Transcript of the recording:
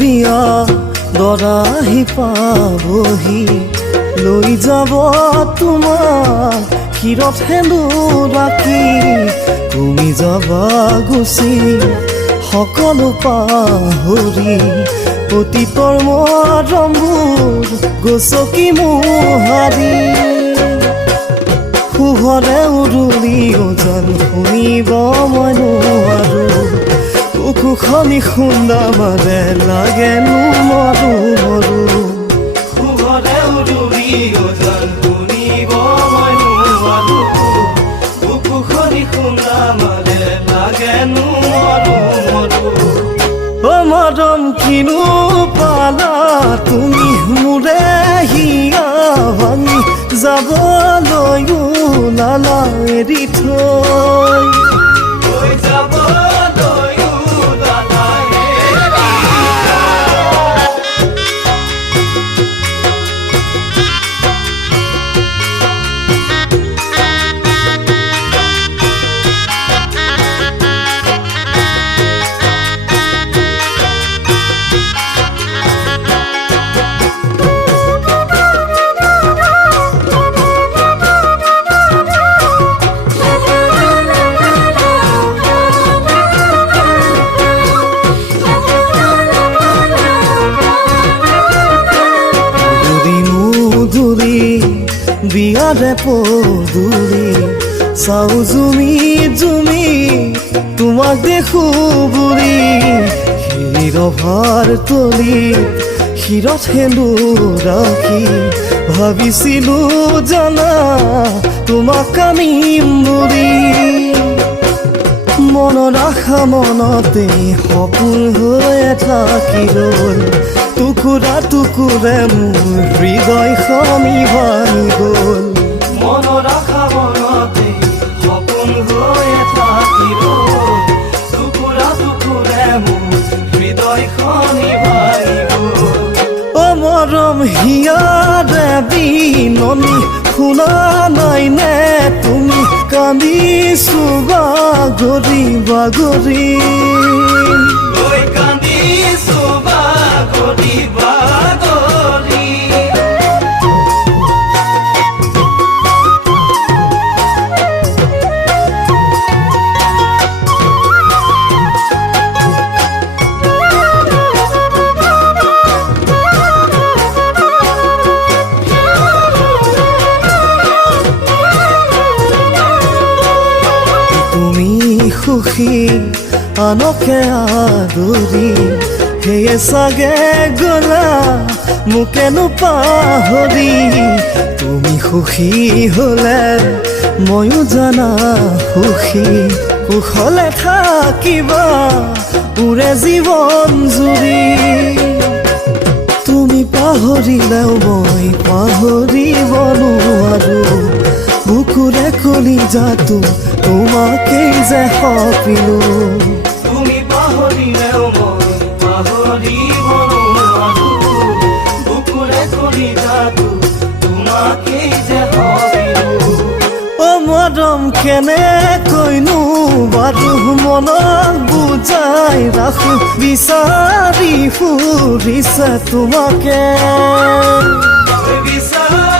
বিয়া দৰাহি পাবহি লৈ যাব তোমাক ক্ষীৰত সেন্দুৰ ৰাখি তুমি যাবা গুচি সকলো পাহৰি অতীতৰ মৰমবোৰ গছকি মোহাৰি শুভৰে উৰুলি ওজন শুনিব মই নোৱাৰো কুখনি খুন্দা মাৰে লাগেনো মৰো মৰো শুভৰে উৰুলি ওজন শুনিব মই নোৱাৰো কুখনি খুন্দা মাৰে লাগেনো মৰো মৰো অ মৰম কিনো পালা তুমি মোৰে হিয়া ভাঙি যাবলৈ ওলালা এৰি থৈ বিয়াৰে পদূলি চাও জুমি জুমি তোমাক দেখো বুঢ়ী শিৰভাৰ তলি শিৰত সেন্দুৰ ৰাখি ভাবিছিলো জানা তোমাক আনিম বুঢ়ী মনৰ আশা মনতে সপোন হৈ থাকিল টুকুৰা টুকুৰে মোৰ হৃদয় খনি ভাঙি গ'ল মনৰ আশা মনতে সপোন হৈ থাকিল টুকুৰা টুকুৰে মোৰ হৃদয় খনি ভাঙি গ'ল অ মৰম হিয়াৰে বিননি শুনা নাই নে তুমি কান্দিছো বাগৰি বাগৰি কান্দিছো বাগৰি বাগৰি সুখী আনকে আদৰি সেয়ে চাগে গলা মোকেনো পাহৰি তুমি সুখী হলে ময়ো জানা সুখী কুশলে থাকিবা পুৰে জীৱন জুৰি তুমি পাহৰিলেও মই পাহৰিব নোৱাৰো বুকুৰে কলিজাটো তোমাকেই যে সপিলো তুমি পাহৰিলেও মই পাহৰিব নোৱাৰো বুকুৰে কলিজাটো তোমাকেই যে সপিলো অ মৰম কেনেকৈনো বাৰু মনক বুজাই ৰাখো বিচাৰি ফুৰিছে তোমাকে বিচাৰি